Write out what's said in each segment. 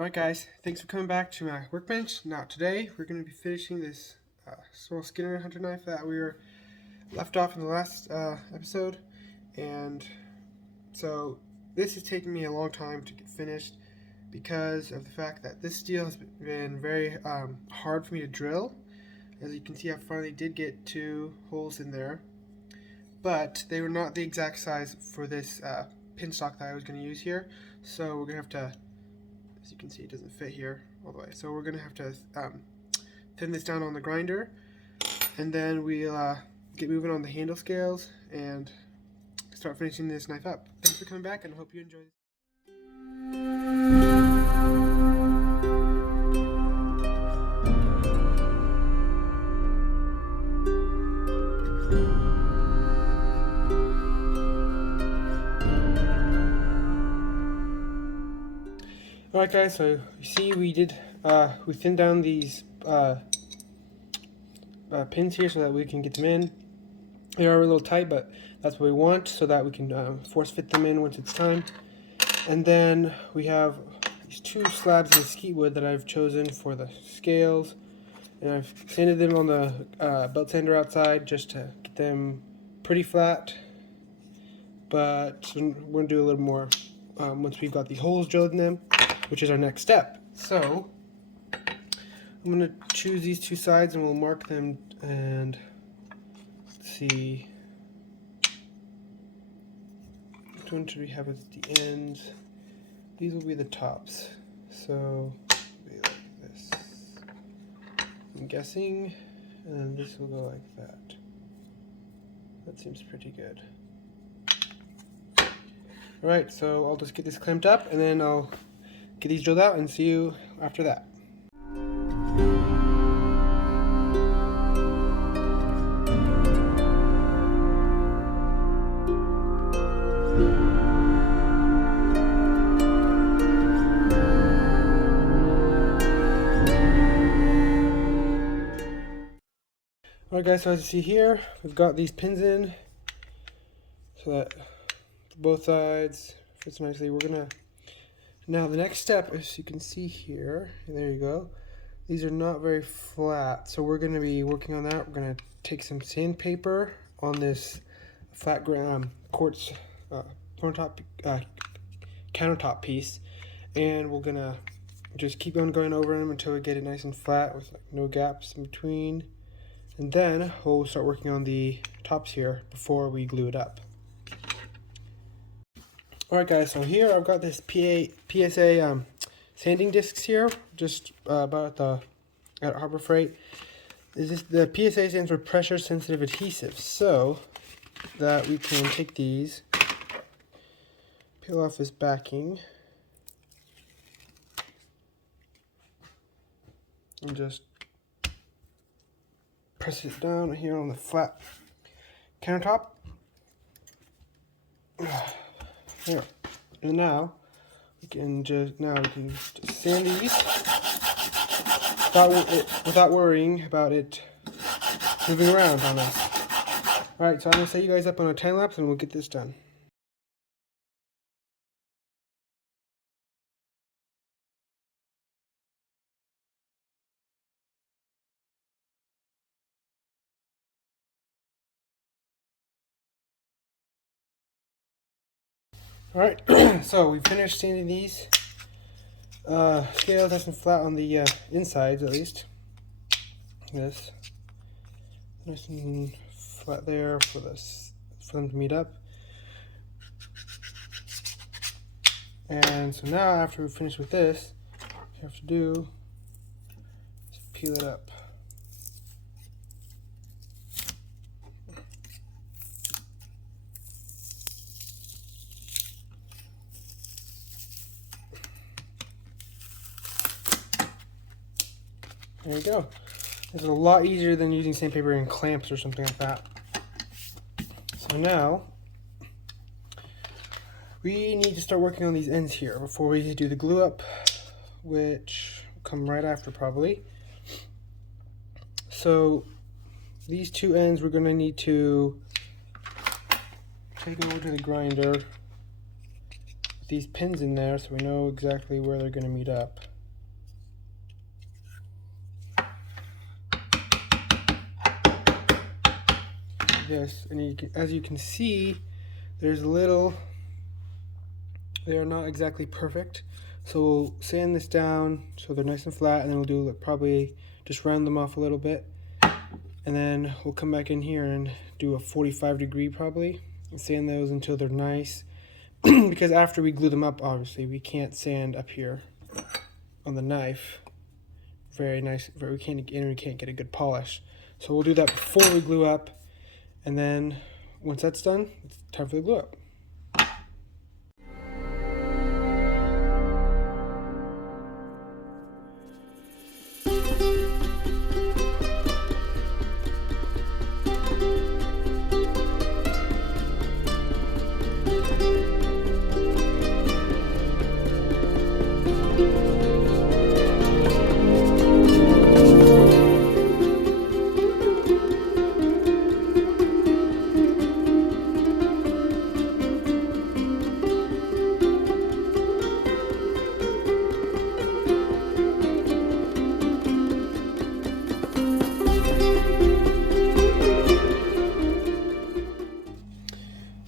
Alright guys, thanks for coming back to my workbench. Now today we're going to be finishing this Sorrel Skinner hunter knife that we were left off in the last episode. And so this is taking me a long time to get finished because of the fact that this steel has been very hard for me to drill. As you can see, I finally did get 2 holes in there, but they were not the exact size for this pin stock that I was going to use here. So we're going to have to, as you can see, it doesn't fit here all the way. So we're going to have to thin this down on the grinder, and then we'll get moving on the handle scales and start finishing this knife up. Thanks for coming back, and I hope you enjoy this. Alright guys, so you see we thinned down these pins here so that we can get them in. They are a little tight, but that's what we want so that we can force fit them in once it's time. And then we have these 2 slabs of mesquite wood that I've chosen for the scales, and I've sanded them on the belt sander outside just to get them pretty flat. But we're going to do a little more once we've got the holes drilled in them, which is our next step. So I'm going to choose these 2 sides and we'll mark them, and let's see, which one should we have as the ends? These will be the tops, so it'll be like this, I'm guessing, and then this will go like that. That seems pretty good. Alright, so I'll just get this clamped up and then I'll get these drilled out and see you after that. Alright guys, so as you see here, we've got these pins in so that both sides fits nicely. Now the next step, as you can see here, and there you go, these are not very flat, so we're going to be working on that. We're going to take some sandpaper on this flat quartz countertop piece, and we're going to just keep on going over them until we get it nice and flat with no gaps in between. And then we'll start working on the tops here before we glue it up. Alright guys, so here I've got this PSA sanding discs here, just about at Harbor Freight. The PSA stands for pressure sensitive adhesive, so that we can take these, peel off this backing, and just press it down here on the flat countertop. There. And now we can just sand these without worrying about it moving around on us. Alright, so I'm going to set you guys up on a time lapse and we'll get this done. Alright, so we finished sanding these scales nice and flat on the insides, at least. This nice and flat there for them to meet up. And so now, after we finish with this, what you have to do is peel it up. There you go. This is a lot easier than using sandpaper and clamps or something like that. So now, we need to start working on these ends here before we do the glue up, which will come right after probably. So these 2 ends we're going to need to take them over to the grinder with these pins in there so we know exactly where they're going to meet up. this, and as you can see, there's a little, they are not exactly perfect. So we'll sand this down so they're nice and flat, and then we'll do probably just round them off a little bit, and then we'll come back in here and do a 45-degree probably, and sand those until they're nice. Because after we glue them up, obviously we can't sand up here on the knife very nice, we can't get a good polish. So we'll do that before we glue up, and then once that's done, it's time for the glue up.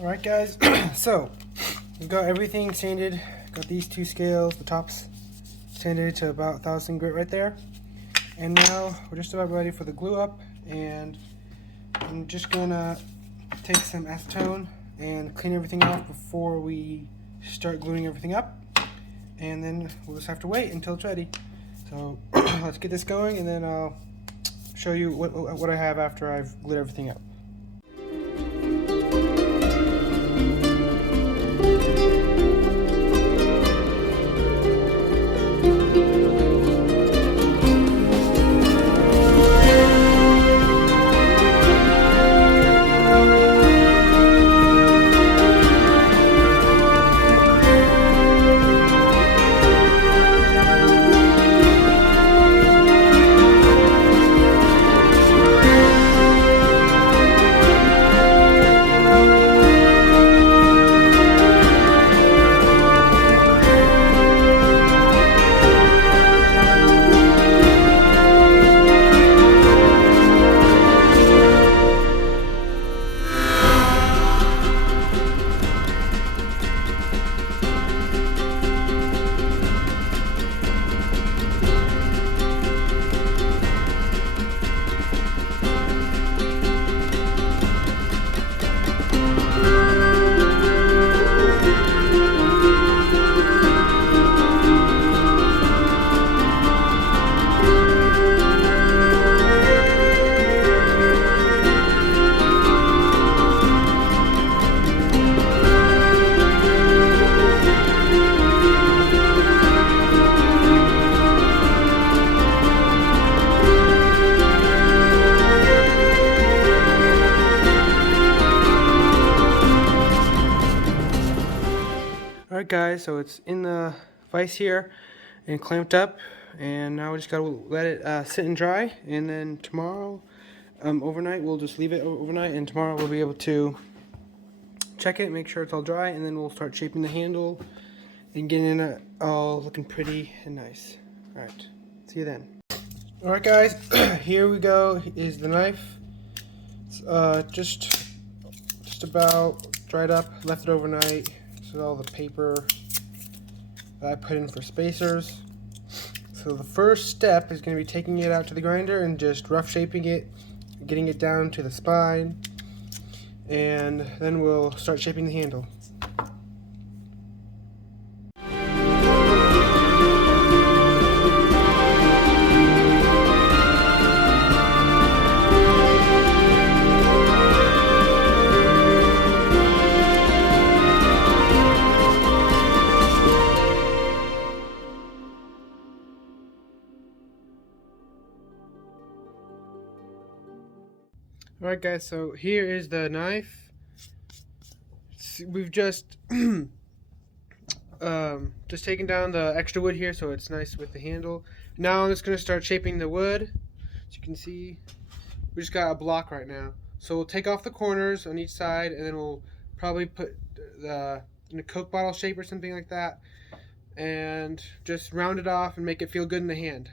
Alright guys, so we've got everything sanded, got these two scales, the tops sanded to about 1000 grit right there, and now we're just about ready for the glue up, and I'm just gonna take some acetone and clean everything off before we start gluing everything up, and then we'll just have to wait until it's ready. So let's get this going, and then I'll show you what I have after I've glued everything up. Alright guys, so it's in the vise here and clamped up, and now we just gotta let it sit and dry, and then tomorrow, overnight, we'll just leave it overnight, and tomorrow we'll be able to check it, make sure it's all dry, and then we'll start shaping the handle and getting it all looking pretty and nice. Alright, see you then. Alright guys, here we go, is the knife. It's just about dried up, left it overnight. This is all the paper that I put in for spacers. So the first step is going to be taking it out to the grinder and just rough shaping it, getting it down to the spine, and then we'll start shaping the handle. Alright guys, so here is the knife. We've just just taken down the extra wood here so it's nice with the handle. Now I'm just going to start shaping the wood. As you can see, we just got a block right now. So we'll take off the corners on each side, and then we'll probably put in a Coke bottle shape or something like that, and just round it off and make it feel good in the hand.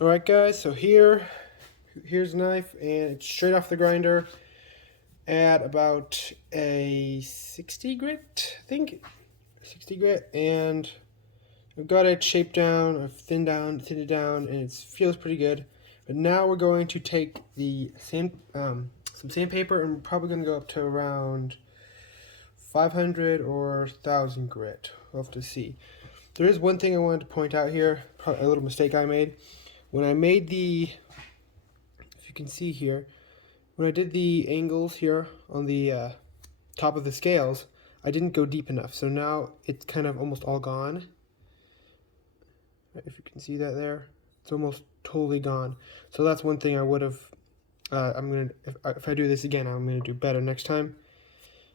Alright guys, so here's a knife, and it's straight off the grinder at about a 60 grit, I think. 60 grit, and I've got it shaped down, I've thinned it down, and it feels pretty good. But now we're going to take the some sandpaper, and we're probably going to go up to around 500 or 1000 grit. We'll have to see. There is one thing I wanted to point out here, a little mistake I made. When I made if you can see here, when I did the angles here on the top of the scales, I didn't go deep enough. So now it's kind of almost all gone. If you can see that there, it's almost totally gone. So that's one thing I would have, if I do this again, I'm gonna do better next time.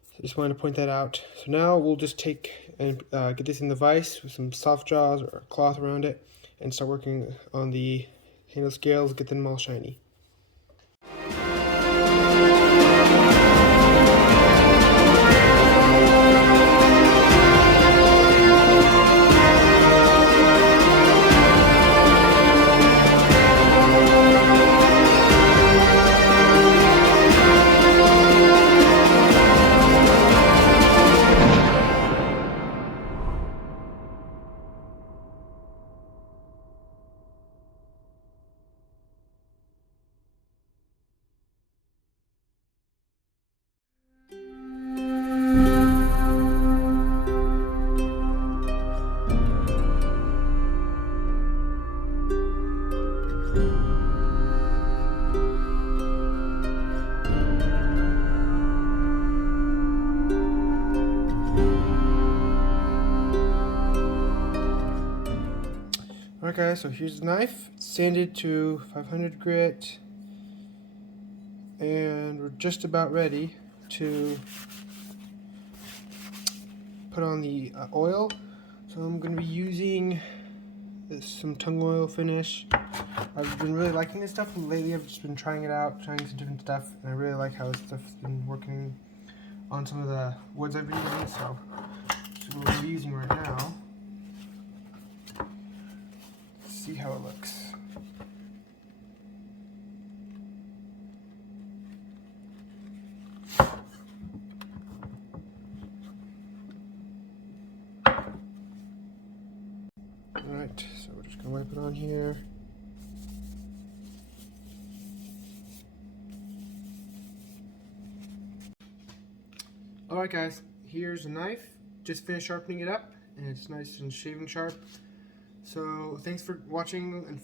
So I just wanted to point that out. So now we'll just take and get this in the vise with some soft jaws or cloth around it, and start working on the handle scales, get them all shiny. Alright guys, so here's the knife. It's sanded to 500 grit, and we're just about ready to put on the oil. So I'm going to be using some tung oil finish. I've been really liking this stuff lately. I've just been trying it out, trying some different stuff, and I really like how this stuff's been working on some of the woods I've been using. So that's what we're using right now. See how it looks. Alright, so we're just gonna wipe it on here. Alright guys, here's a knife. Just finished sharpening it up, and it's nice and shaving sharp. So thanks for watching and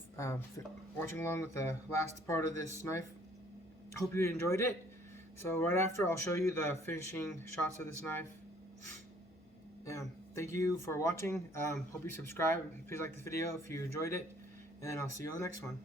watching along with the last part of this knife. Hope you enjoyed it. So right after, I'll show you the finishing shots of this knife. Thank you for watching. Hope you subscribe. Please like this video if you enjoyed it, and I'll see you on the next one.